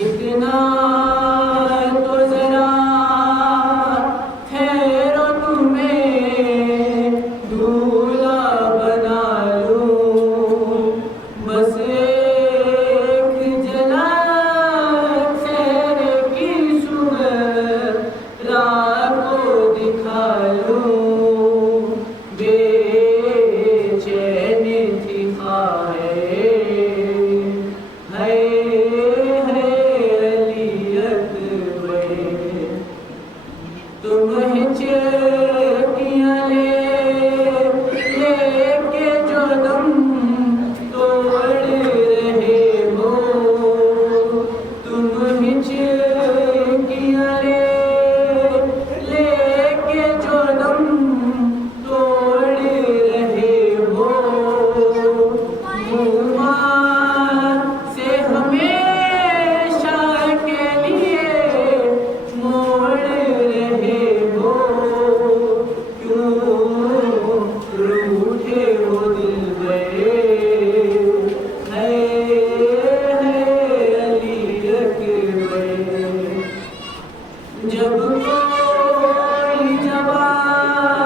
इतना तो जरा ठहरो तुम्हें दूल्हा बना लूं, बस एक झलक चेहरे की सुगंध को दिखा लूं। बेचैनी थी तुम हिचकियां लेके जो दम तोड़ रहे हो, तुम हिचकियां लेके जो दम तोड़ रहे हो, मुँह से हमेशा के लिए मोड़ रहे हो। क्यों रूठे हो दिल गए, है अली अकबर। जब कोई जवान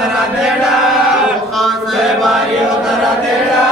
उतरा देड़ा खास बारी उतरा देड़ा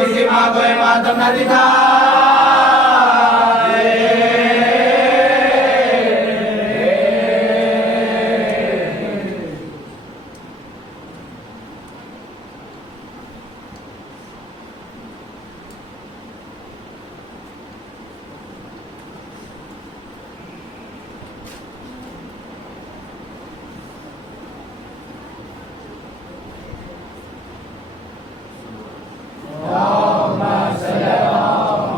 किसी माँ को मातम न दिखा Allahumma salli ala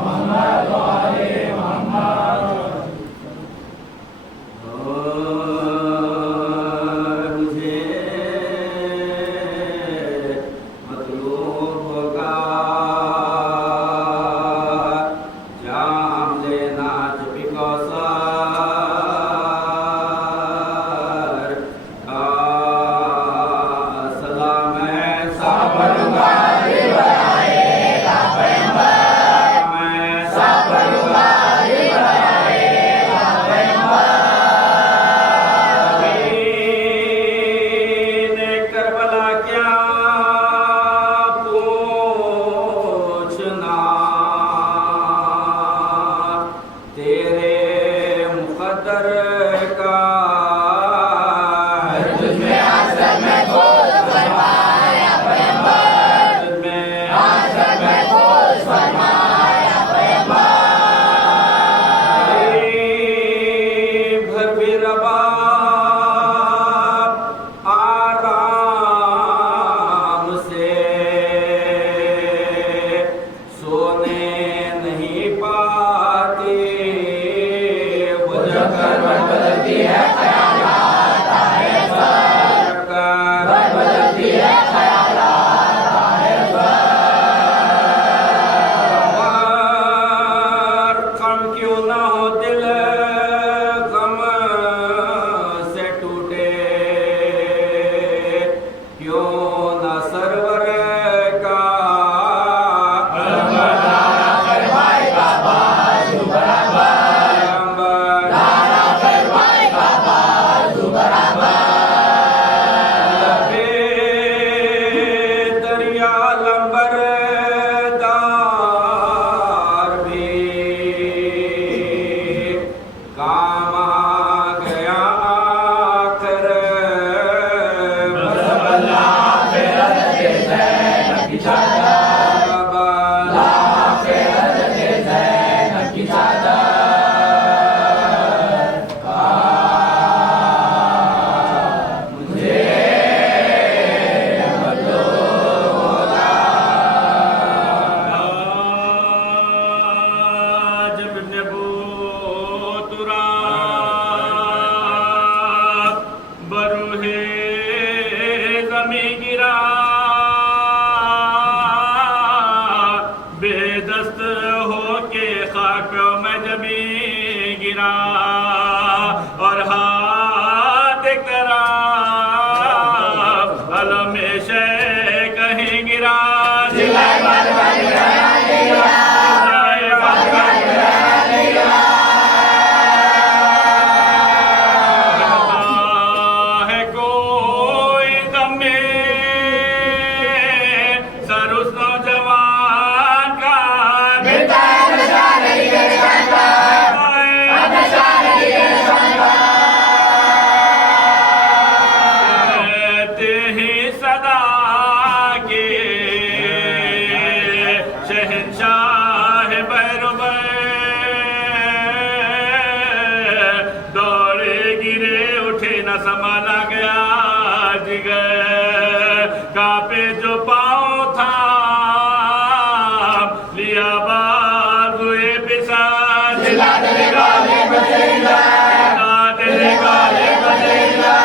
रूहे ज़मीं गिरा, बेदस्त होके खाक में जमी गिरा और हाथ करा अलमेशे कहीं गिरा। संभाला गया जिगर कापे जो पाँव था लिया बाजुए पिसा दिला देगा ले बचेगा दिला देगा ले बचेगा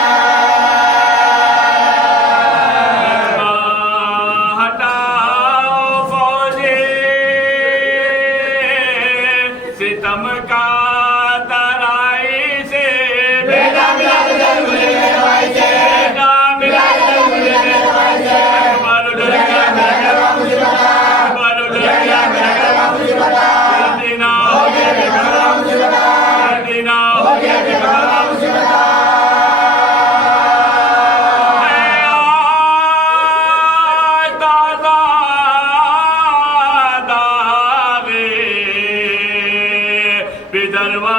हटाओ फौजी सितम का बिदरवा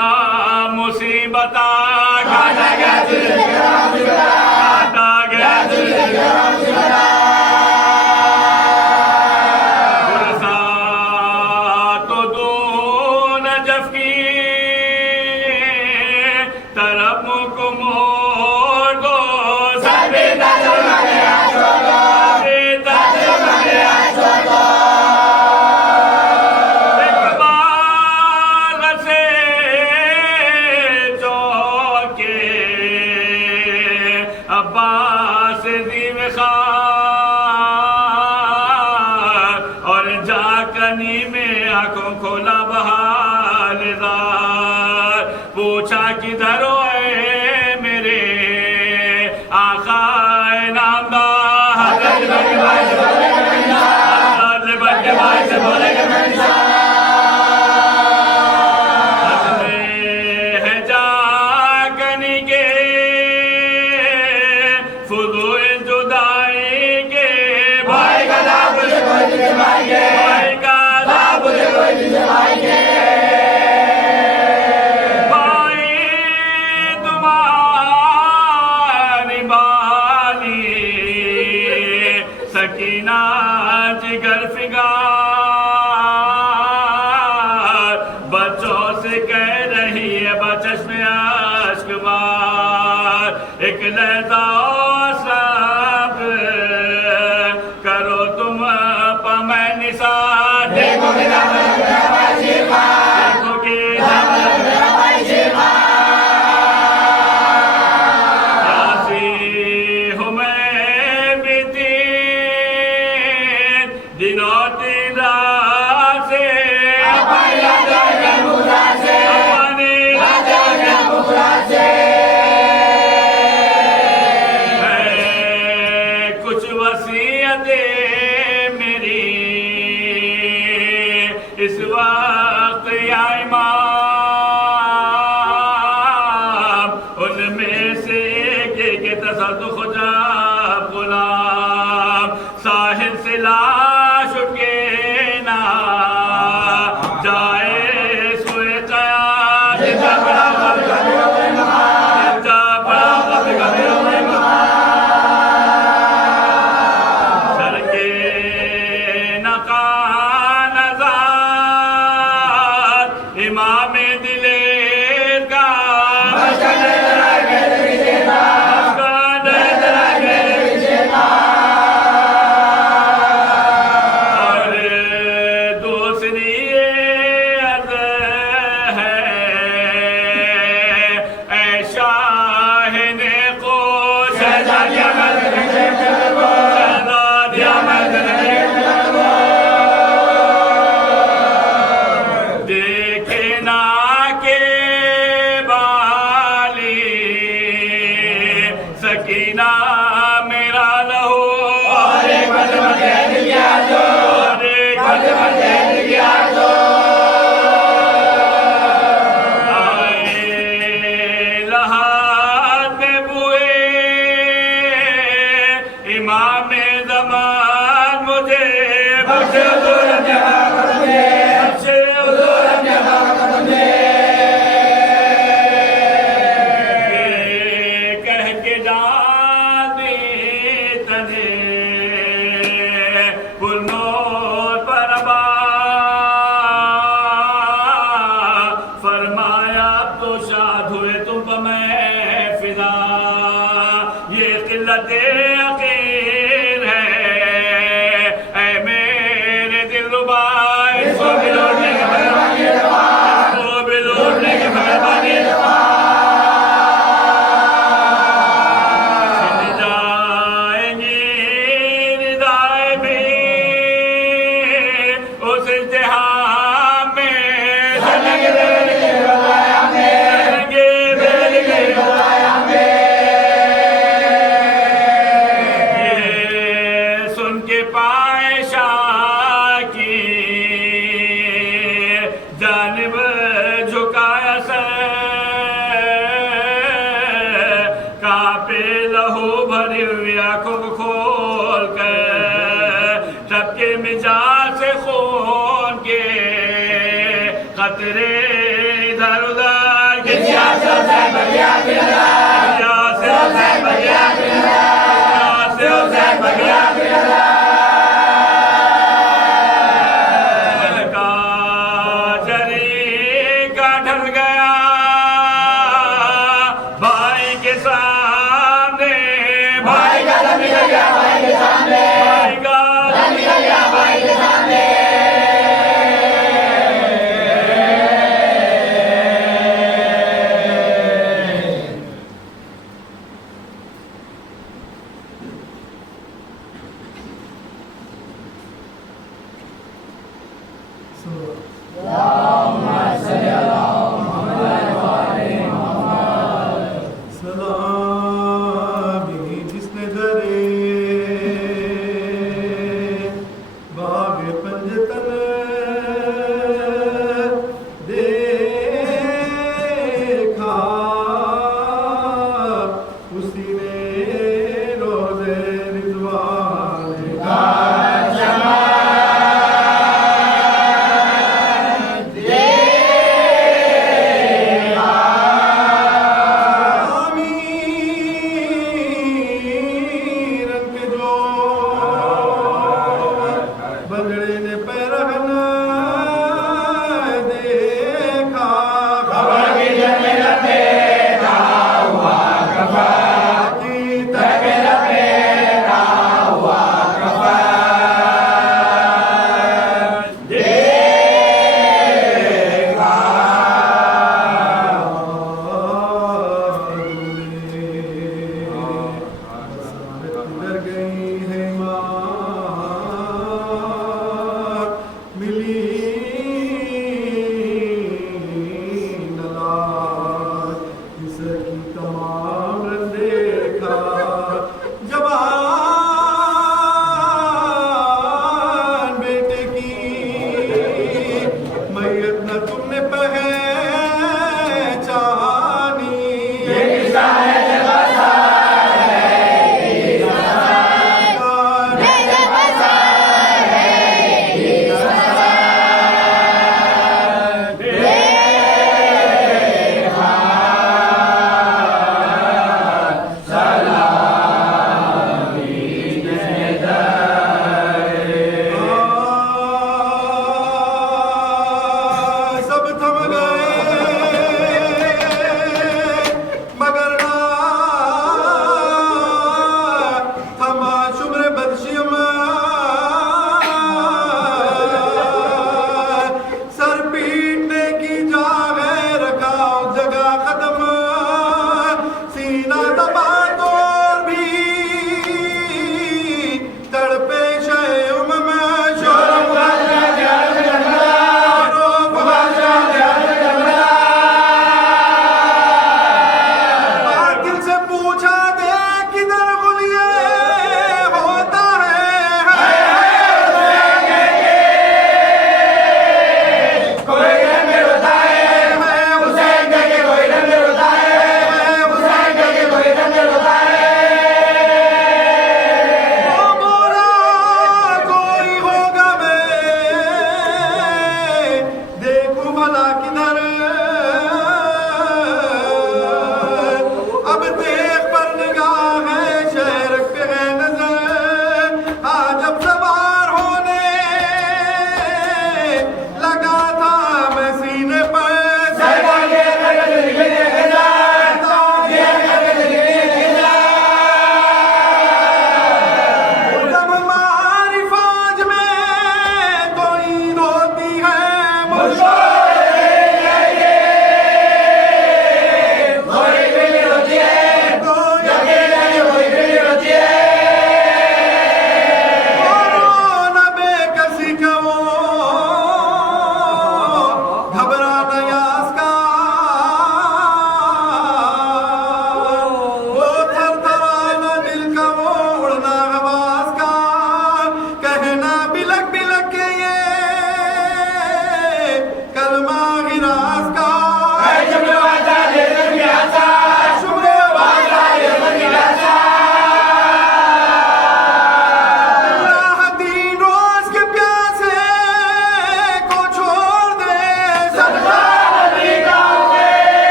मुसीबता काटा गया काटा गया तो दून जफकी तरफ को मोड़ दो अब्बास दीव खार और जाकनी में आंखों खोला बहालदार पूछा किधर है मेरे आका नामदार तुम्हारी बाली सकीना जिगर फिगार बच्चों से कह रही है बचश में आश्क बार एक लहजा सब करो तुम पमै निसार देखोगे दिनों दिन से कुछ वसीयतें मेरी इस वक्त या इमाम उनमें से एक तसद्दुक़ जब गुलाम साहिल से लाश के ना जाए सोए कयास सर के नका नज़ार इमाम दिले का शाह ने को शहजादियां मर्द को शहजादियां मर्द को देखे ना के बाली सकीना मेरा लहो और एक मर्द दिया जो और एक मर्द दिया जो इमाम ज़मान मुझे बख्शे हुजूर कह के जाने तने पुनोर परबा फरमाया तो शाद हुए तुम पर मैं फिदा ये किल्लते यकीन है ऐ मेरे दिलरुबा इसको भी लौटने के मेहरबानी दफा इसको भी लौटने के मेहरबानी दफा जाएंगी निदाए भी उस इज्तिहाम में चलेंगे जानिब झुकाया सर कापे लहू भरी हुई आंखों को खोल कर सबके मिजाज से खून के खतरे इधर उधर ढल गया भाई के सामने भाई का दम निकल गया भाई के सामने भाई का दम निकल गया भाई के सामने सलाम जिसने दरे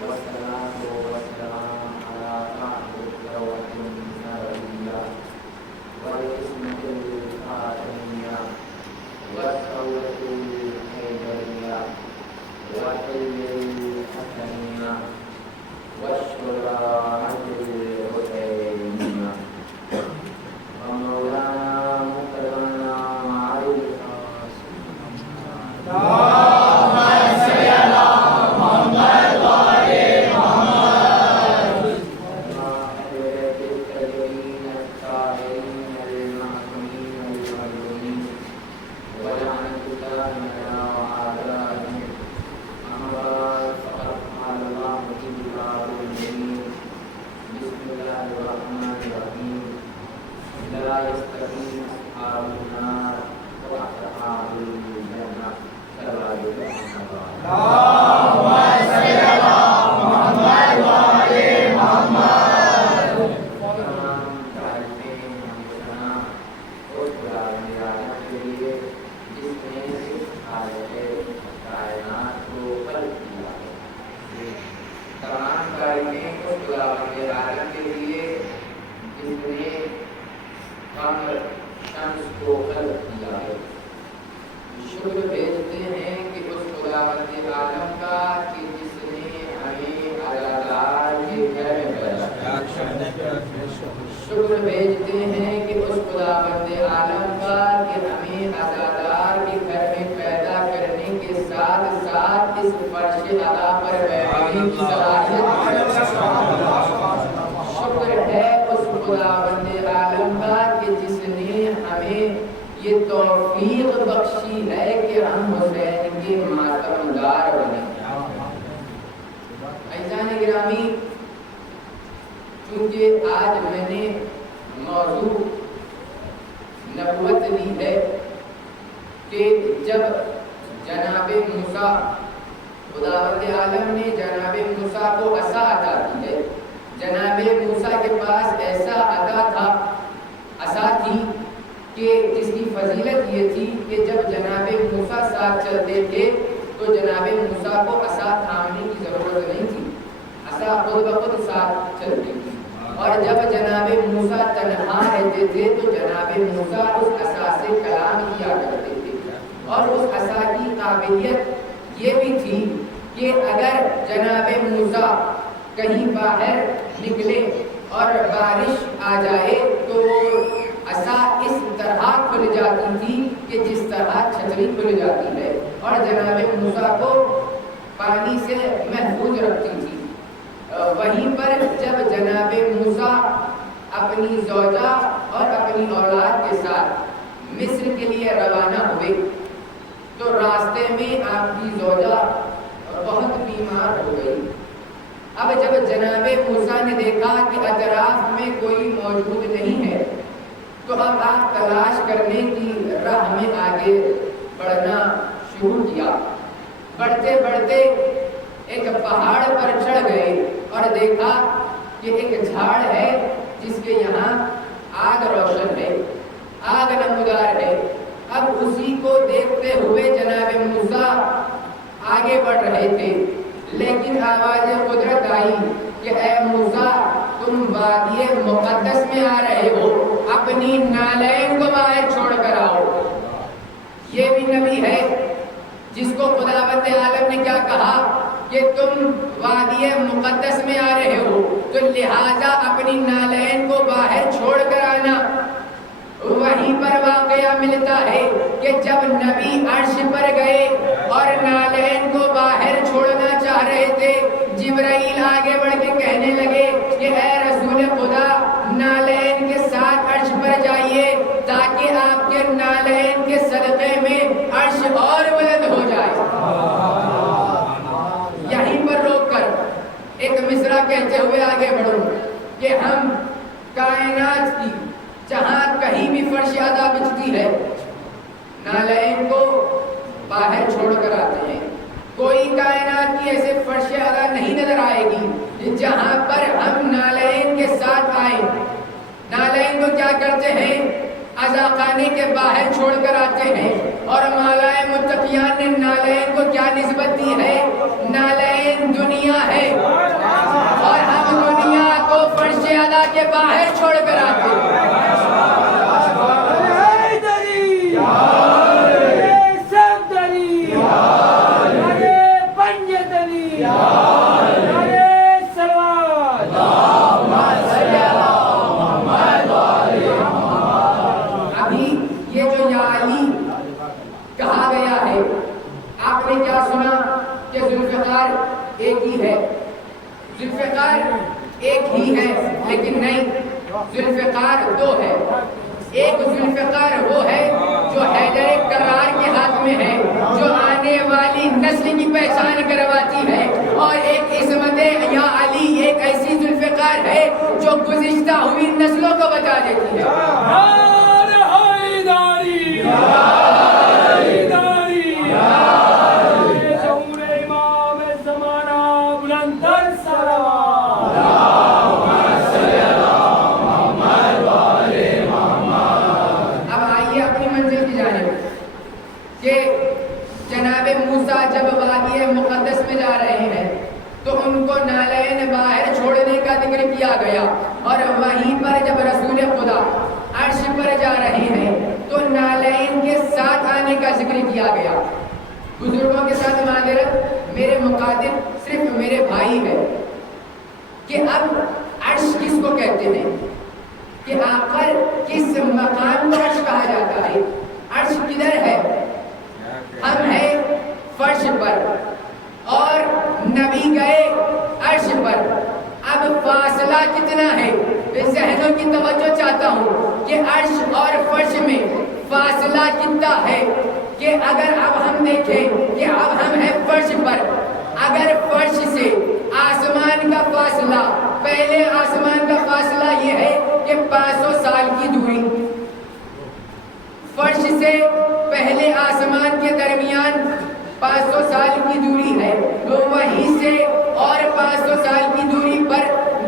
वस्सलातु वस्सलाम अला अहमद व नबिय्या व इस्मतिल आदमिया व तौरतिल हैदरिया व तिल हसनिया व शुराअतिल हुसैनिया व मौलाना मुक़र्रना अली शुक्र भेजते हैं कि उस खुदावंद आलम का कि जिसने हमें अज़ादार के घर में पैदा। शुक्र भेजते हैं कि उस खुदावंद आलम का कि हमें अज़ादार के घर में पैदा करने के साथ साथ इस फर्श अला पर बैठने की सलाहियत। शुक्र है उस खुदावंद आलम का कि जिसने हमें ये तौफीक बख्शी है कि हम हुसैन के मातमदार बने। अज़ीज़ान गिरामी, क्योंकि आज मैंने मौजू नबूवत ली है कि जब जनाबे मूसा, खुदावंद आलम ने जनाबे मूसा को असा अता की है। जनाबे मूसा के पास ऐसा असा थी कि जिसकी फजीलत ये थी कि जब जनाबे मूसा साथ चलते थे तो जनाबे मूसा को असा थामने की ज़रूरत नहीं थी, असा खुद ब खुद साथ चलती थी। और जब जनाबे मूसा तन्हा रहते थे तो जनाबे मूसा उस असा से कलाम किया करते थे। और उस असा की काबिलियत ये भी थी कि अगर जनाबे मूसा कहीं बाहर निकले और बारिश आ जाए तो वो असा इस तरह खुल जाती थी कि जिस तरह छतरी खुल जाती है और जनाबे मूसा को पानी से महफूज रखती थी। वहीं पर जब जनाबे मूसा अपनी ज़ौजा और अपनी औलाद के साथ मिस्र के लिए रवाना हुए तो रास्ते में आपकी ज़ौजा बहुत बीमार हो गई। अब जब जनाबे मूसा ने देखा कि अतराफ में कोई मौजूद नहीं है तो अब आप तलाश करने की राह में आगे बढ़ना शुरू किया। बढ़ते बढ़ते एक पहाड़ पर चढ़ गए और देखा कि एक झाड़ है जिसके यहाँ आग रोशन है, आग नमूदार है। अब उसी को देखते हुए जनाबे मूसा आगे बढ़ रहे थे, लेकिन आवाज़ कुदरत आई कि ऐ मूसा, तुम वादिये मुक़द्दस में आ रहे हो, अपनी नालैन को बाहर छोड़ कर आओ। ये भी नबी है जिसको खुदावंद आलम ने क्या कहा कि तुम वादिये मुक़द्दस में आ रहे हो तो लिहाजा अपनी नालैन को बाहर छोड़ कर आना। वहीं पर वाक़या मिलता है कि जब नबी अर्श पर गए और नालैन को बाहर छोड़ना चाह रहे थे, जिब्राइल आगे बढ़ के कहने लगे कि ऐ रसूल खुदा, नालैन के साथ अर्श पर जाइए ताकि आपके नालैन के सदक़े में अर्श और बुलंद हो जाए। यहीं पर रोककर एक मिसरा कहते हुए आगे बढ़ो कि हम कायनात की जहाँ कहीं भी फर्श अदा बिछती है, नालैन को बाहर छोड़ कर आते हैं। कोई कायनात की ऐसे फर्श अदा नहीं नजर आएगी जहाँ पर हम नालैन के साथ आए। नालैन को क्या करते हैं, अज़ाखाने के बाहर छोड़ कर आते हैं। और मालाए मुत्तकियान ने नालैन को क्या निस्बत दी है, नालैन दुनिया है के बाहर छोड़कर आते अभी ये जो या अली कहा गया है, आपने क्या सुना कि जुल्फ़िकार एक ही है, जुल्फ़िकार एक ही है, लेकिन नहीं, जुल्फ़िकार दो है। एक जुल्फ़िकार वो है जो हैदर करार के हाथ में है, जो आने वाली नस्ल की पहचान करवाती है, और एक इस्मत या अली एक ऐसी जुल्फ़िकार है जो गुज़िश्ता हुई नस्लों को बता देती है। जब वादी मुक़द्दस में जा रहे हैं तो उनको नालैन बाहर छोड़ने का जिक्र किया गया, और वहीं पर जब रसूल खुदा अर्श पर जा रहे हैं तो नालैन के साथ आने का जिक्र किया गया। बुजुर्गों के साथ माज़रत, मेरे मुकातिब सिर्फ मेरे भाई है कि अब अर्श किसको कहते हैं, कि आखिर किस मकाम को अर्श कहा जाता है, अर्श किधर है। हम हैं फर्श पर और नबी गए अर्श पर। अब फासला कितना है, ज़हनों की तवज्जो चाहता हूँ कि अर्श और फर्श में फासला कितना है, कि अगर अब हम देखें कि अब हम हैं फर्श पर, अगर फर्श से आसमान का फासला, पहले आसमान का फासला ये है कि 500 साल की दूरी, फर्श से पहले आसमान के दरमियान 500 साल की दूरी है, तो वहीं से और 500 साल की दूरी पर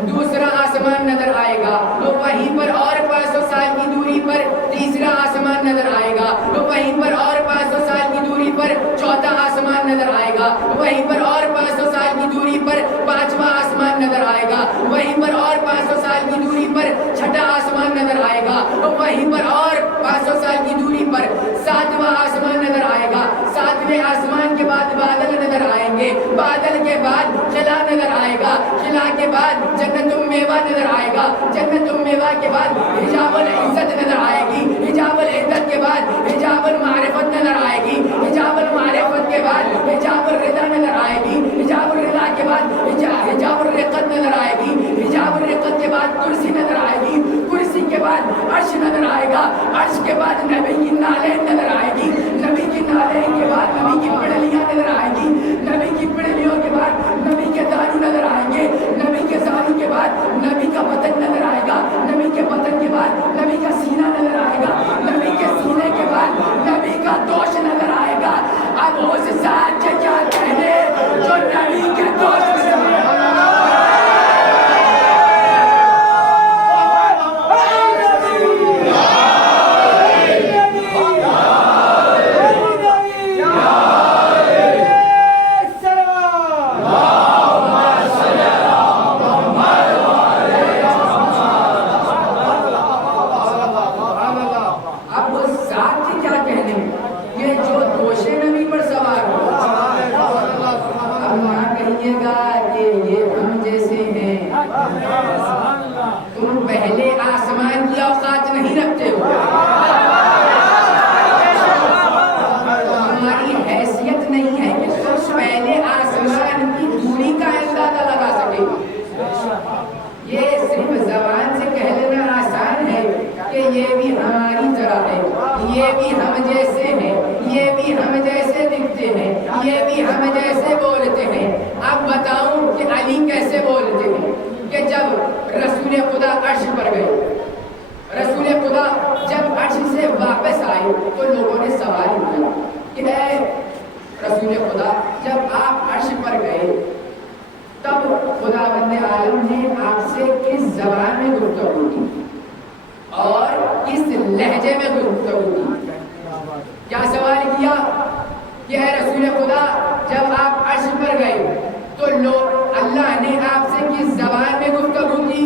दूसरा आसमान नजर आएगा, तो वहीं पर और 500 साल की दूरी पर तीसरा आसमान नजर आएगा, तो वहीं पर और 500 साल की दूरी पर चौथा आसमान नजर आएगा, वहीं पर और 500 साल की दूरी पर पांचवा आसमान नजर आएगा, वहीं पर और 500 साल की दूरी पर छठा आसमान नजर आएगा, तो वहीं पर और 500 साल की दूरी पर सातवां आसमान नजर आएगा, सातवें आसमान के बाद बादल नजर आएंगे, बादल के बाद खिला नजर आएगा, खिला के बाद जन्नतुल मेवा नजर आएगा, जन्नतुल मेवा के बाद हिजाबुल इज्जत नजर आएगी, हिजाबुल इज्जत के बाद हिजाबुल मारिफत नजर आएगी, हिजाबुल मारिफत के बाद हिजाबुल रिदा नजर आएगी, हिजाबुल रिदा के बाद हिजाबुल रिक़त नजर आएगी, हिजाबुल रिक़त के बाद कुर्सी नजर आएगी, कुर्सी के बाद अर्श नजर आएगा, अर्श के बाद नबी की नालैन नजर आएगी, नबी की नालैन के बाद नबी की पिंडलियां नजर आएगी, नबी की पिंडलियों के बाद नबी के दारू नजर आएंगे, नबी के दारू के बाद नबी का बदन नजर आएगा, नबी के बदन के बाद नबी का सीना नजर आएगा, नबी के सीने के बाद नबी का दोष नजर आएगा। अब उस जात के क्या कहने जो नबी के दोष तुम पहले आसमान की औकात नहीं रखते हो, तुम्हारी हैसियत नहीं है कि तुम पहले आसमान की दूरी का अंदाजा लगा सके। ये सिर्फ जबान से कह लेना आसान है कि ये भी हमारी तरह है, ये भी हम जैसे हैं, ये भी हम जैसे दिखते हैं, ये भी हम जैसे बोलते हैं। अब बताऊं कि अली कैसे बोलते हैं, कि जब रसूल खुदा अर्श पर गए, रसूल खुदा जब अर्श से वापस आए तो लोगों ने सवाल किया कि ऐ रसूल खुदा, जब आप अर्श पर गए तब खुदावंद आलम ने आपसे किस ज़बान में गुफ्तगू की और किस लहजे में गुफ्तगू की? क्या सवाल किया कि ऐ रसूल खुदा, जब आप अर्श पर गए तो लोग अल्लाह ने आपसे किस ज़बान में गुफ्तगू की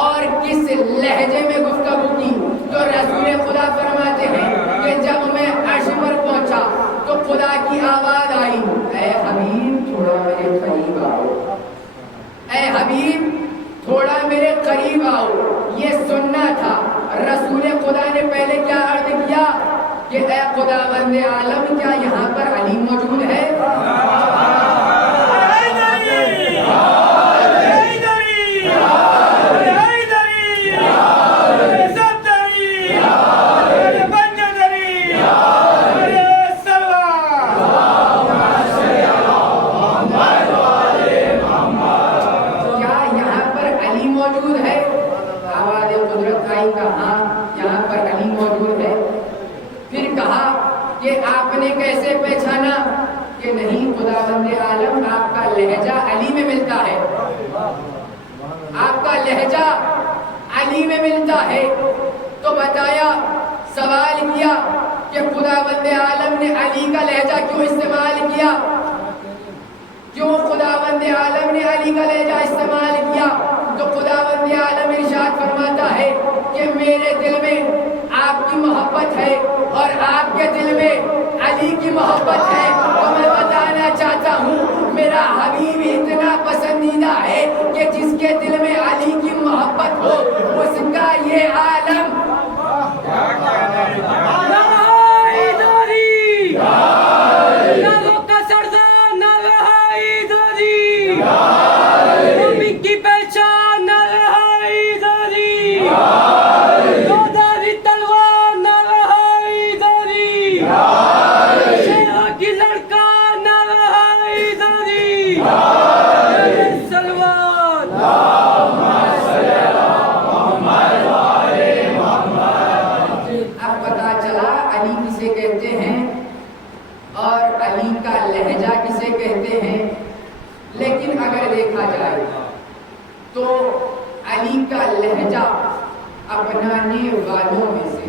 और और किस लहजे में गुफ्तगू की। तो रसूल खुदा फरमाते हैं कि जब मैं अर्श पर पहुंचा तो खुदा की आवाज आई, ऐ हबीब थोड़ा मेरे करीब आओ, ऐ हबीब थोड़ा मेरे करीब आओ। ये सुनना था। रसूल खुदा ने पहले क्या अर्ज किया कि ऐ खुदावंद आलम क्या यहाँ पर अली मौजूद है? लहजा अली में मिलता है, आपका लहजा अली में मिलता है। तो बताया, सवाल किया कि खुदावंद आलम ने अली का लहजा क्यों इस्तेमाल किया, क्यों खुदावंद आलम ने अली का लहजा इस्तेमाल किया? तो खुदावंद आलम इरशाद फरमाता है कि मेरे दिल में आपकी मोहब्बत है और आपके दिल में अली की मोहब्बत है। तो मैं बताना चाहता हूँ मेरा हबीब इतना पसंदीदा है कि जिसके दिल में अली की मोहब्बत हो उसका ये आलम तो अली का लहजा अपनाने वालों में से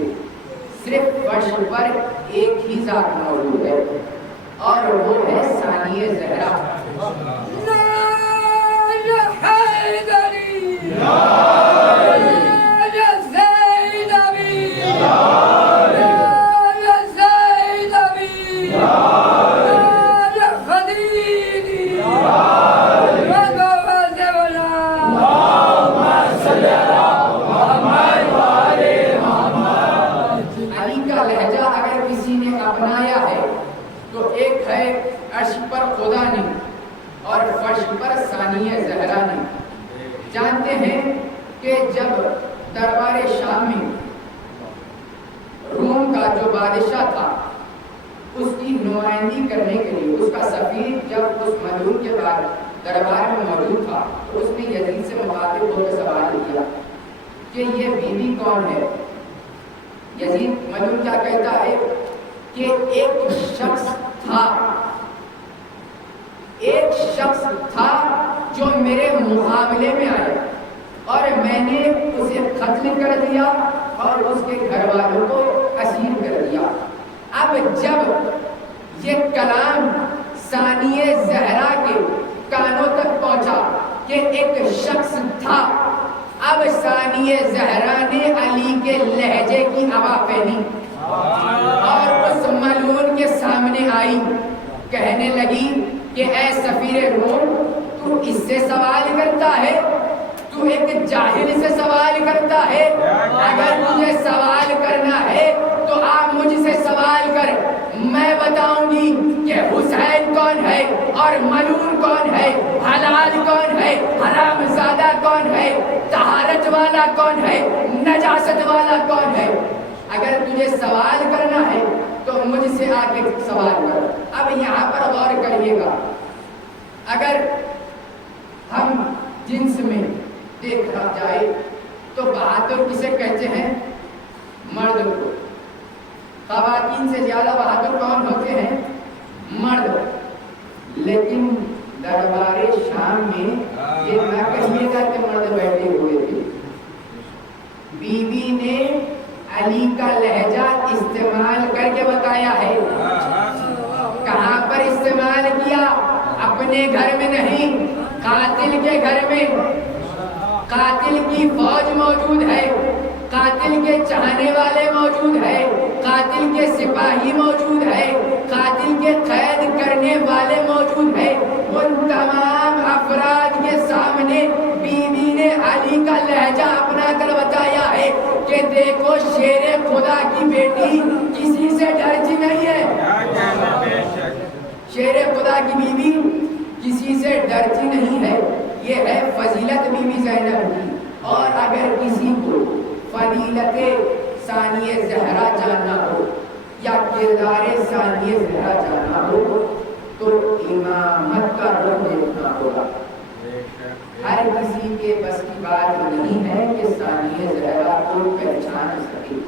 सिर्फ फर्श पर एक ही जात मौजूद है और वो है सानिए ज़हरा। जानते हैं कि जब दरबार शाम में रोम का जो बादशाह था उसकी नुमाइंदगी करने के लिए उसका सफीर जब उस मजलूम के बाद दरबार में मौजूद था तो उसने यजीद से मुखातिब होकर सवाल किया कि ये बीवी कौन है। यजीद मजलूम क्या कहता है कि एक शख्स था जो मेरे मुकाबले में आया और मैंने उसे कत्ल कर दिया और उसके घर वालों को असीर कर दिया। अब जब ये कलाम सानिए ज़हरा के कानों तक पहुंचा कि एक शख्स था, अब सानिए ज़हरा ने अली के लहजे की हवा पहनी और उस मलून के सामने आई, कहने लगी कि ऐ सफीर रोम, तू इससे सवाल करता है, तू एक जाहिल से सवाल करता है। अगर तुझे सवाल करना है तो आप मुझसे सवाल कर, मैं बताऊंगी कि हुसैन कौन है और मलून कौन है, हलाल कौन है, हरामजादा कौन है, तहारत वाला कौन है, नजासत वाला कौन है। अगर तुझे सवाल करना है तो मुझसे आके सवाल कर। अब यहाँ पर गौर करिएगा, अगर हम जिन्स में देखा जाए तो बहादुर किसे कहते हैं? मर्द को। ख़वातीन से ज्यादा बहादुर कौन होते हैं? मर्द। लेकिन दरबारे शाम में ये ना कहिएगा कि मर्द बैठे हुए थे। बीवी ने अली का लहजा इस्तेमाल करके बताया है। कहाँ पर इस्तेमाल किया? अपने घर में नहीं, कातिल के घर में। कातिल की फौज मौजूद है, कातिल के चाहने वाले मौजूद है, कातिल के सिपाही मौजूद है, कातिल के कैद करने वाले मौजूद है। उन तमाम अफराद के सामने बीवी ने अली का लहजा अपना कर बताया है कि देखो शेरे खुदा की बेटी किसी से डरती नहीं है। शेरे खुदा की बीवी किसी से डरती नहीं है। ये है फजीलत बीबी ज़ैनब की। और अगर किसी को फजीलत सानिए ज़हरा जानना हो या किरदार सानिए ज़हरा जानना हो तो इमामत का रुख देखना होगा। हर किसी के बस की बात नहीं है कि सानिए ज़हरा को पहचान सके।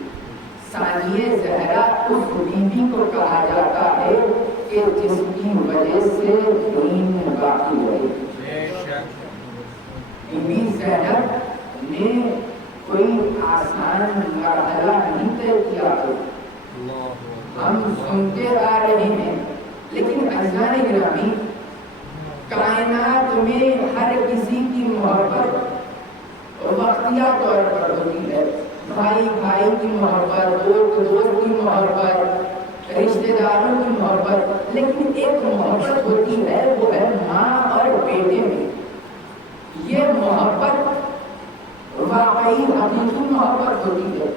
सानिए ज़हरा उस बीबी को कहा जाता है कि जिसकी वजह से दीन बाकी रहे। बीबी ज़ैनब ने कोई आसान मरहला नहीं तय किया हो, हम सुनते आ रहे हैं। लेकिन अज़ान गिरामी, कायनात में हर किसी की मोहब्बत वक्तिया तौर पर होती है। भाई भाई की मोहब्बत, दोस्त दोस्त की मोहब्बत, रिश्तेदारों की मोहब्बत, लेकिन एक मोहब्बत होती है, वो है माँ और बेटे में। ये मोहब्बत वाकई हकीकी मोहब्बत होती है,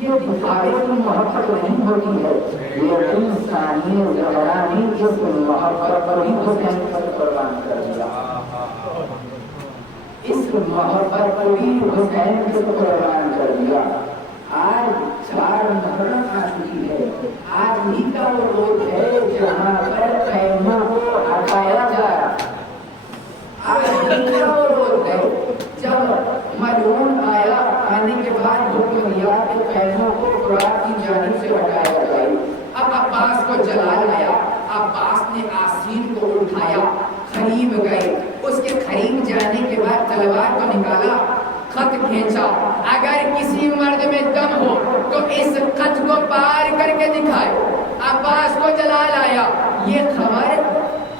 ये दिखावे की मोहब्बत नहीं होती है। लेकिन सानिए ज़हरा ने इस मोहब्बत पर भी हुसैन पर कुर्बान कर दिया। इस मोहब्बत पर भी हुसैन पर कुर्बान कर दिया। आज 4 मुहर्रम आ चुकी है। आज ही का वो रोज है जहाँ पर खैमों को हटाया जा रहा। आज ही का वो रोज है जब मजून आया, आने के बाद हुक्म दिया कि खैमों को फुरात की जानिब से हटाया जाए। अब अब्बास को जलाल आया, अब्बास ने आसीन को उठाया, खरीब गए। उसके खरीब जाने के बाद तलवार को निकाला, खत खींचा। अगर किसी मर्द में दम हो तो इस खत को पार करके दिखाए। अब्बास को जलाल आया, ये खबर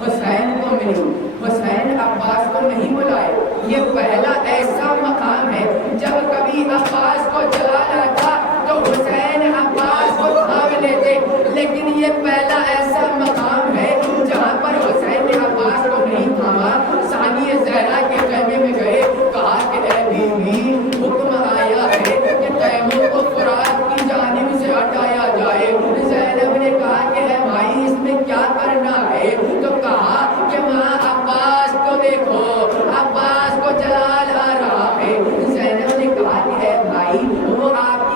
हुसैन को मिली। हुसैन अब्बास को नहीं बुलाए। ये पहला ऐसा मकाम है जब कभी अब्बास को जलाल आता तो हुसैन अब्बास को थाम लेते, लेकिन ये पहला ऐसा मकाम है जहाँ पर हुसैन ने अब्बास को नहीं थामा। सानिए ज़हरा के खैमे में गए, कहा कि ऐ बीवी, हुक्म आया है कि खैमों को फुरात की जानिब से हटाया जाए। ज़ैनब ने कहा कि है भाई, इसमें क्या करना है? तो कहा कि माँ अब्बास को देखो, अब्बास को जलाल आ रहा है। ज़ैनब ने कहा कि है भाई, वो आपकी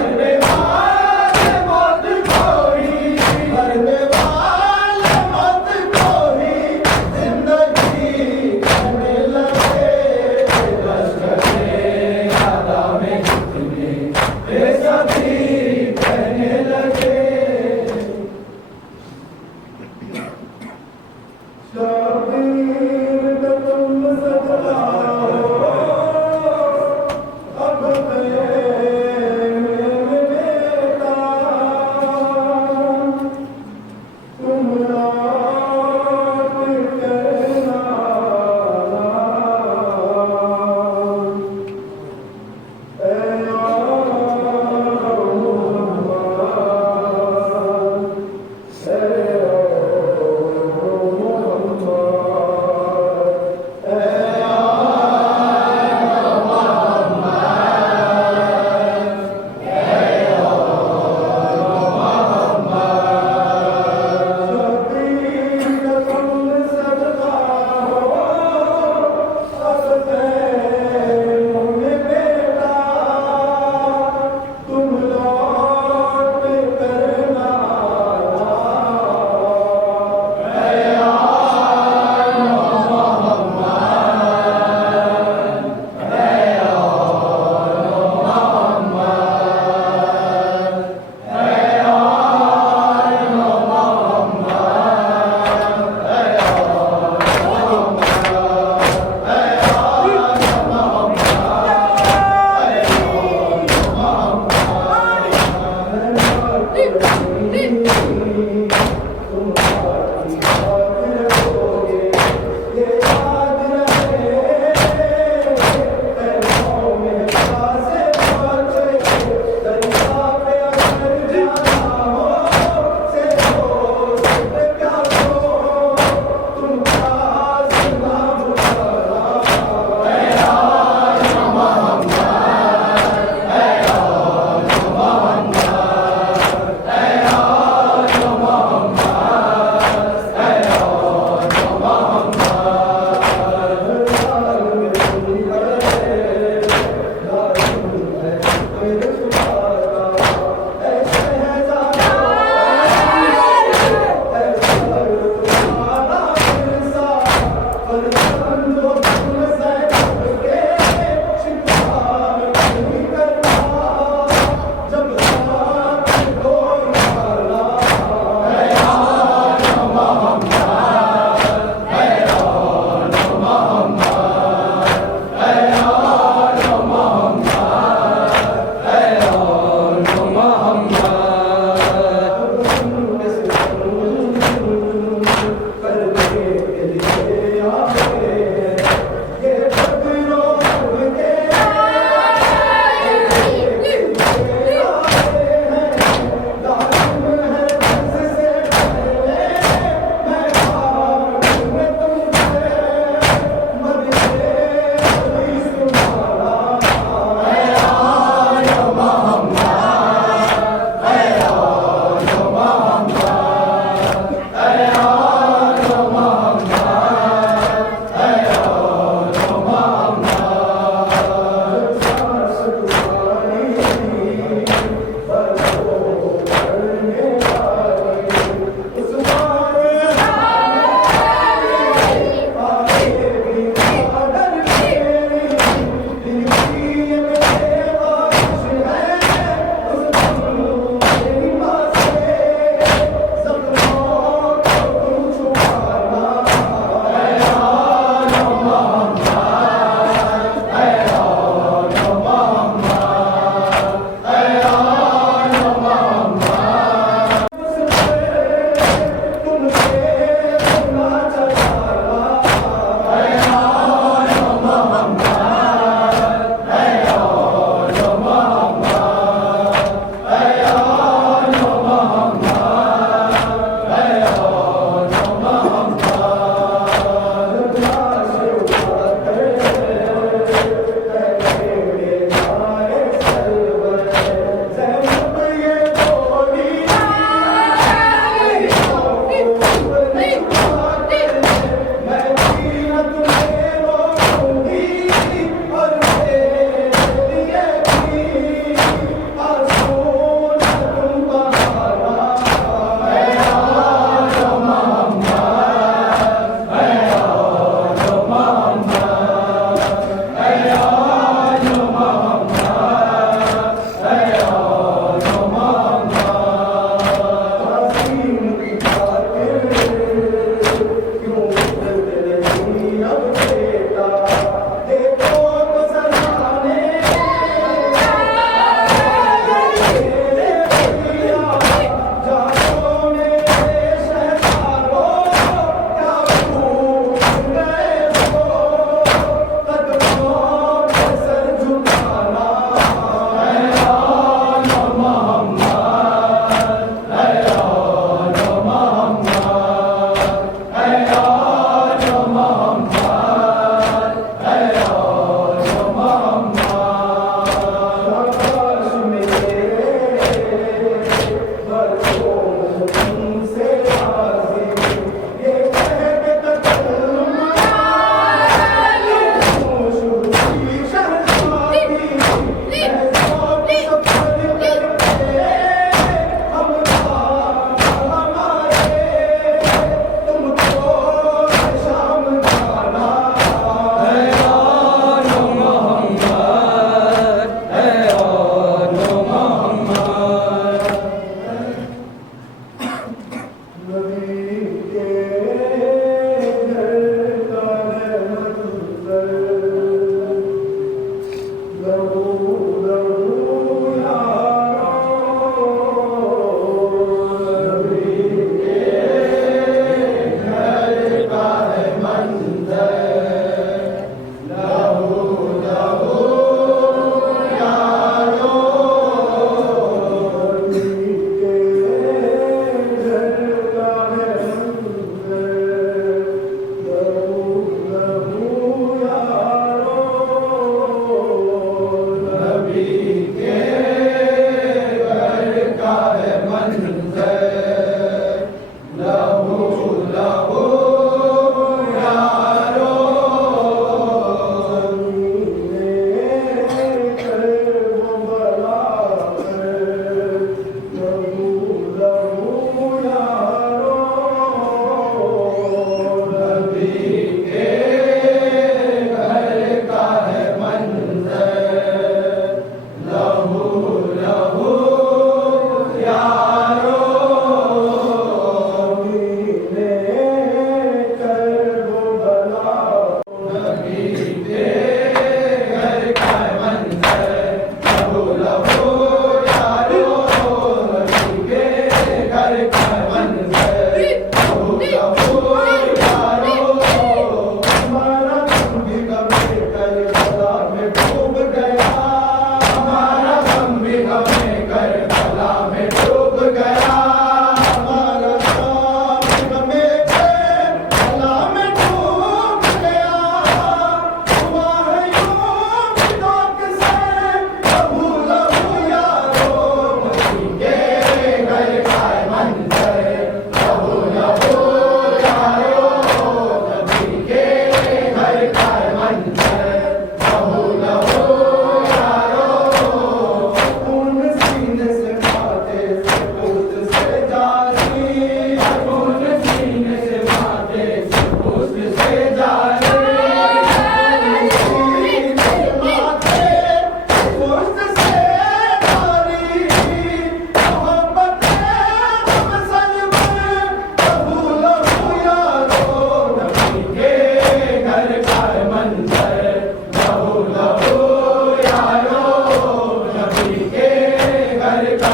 मरने वाले मौत कोई, मरने वाले मौत कोई, जिंदगी करने लगे बस करे आदा में कितने बेसब्री कहने लगे। शाबीर पे तुम सजलाओ, अब गए मेरे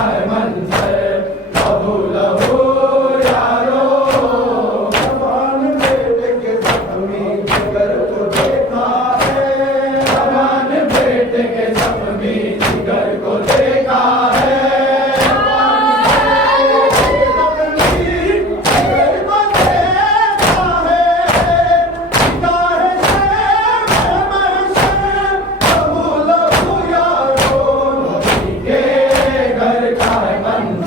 है मंजर लहू लहू यारो जवान बेटे के जख्मी जिगर को देखा है जवान बेटे के जख्मी जिगर को देखा है घर का है मंजर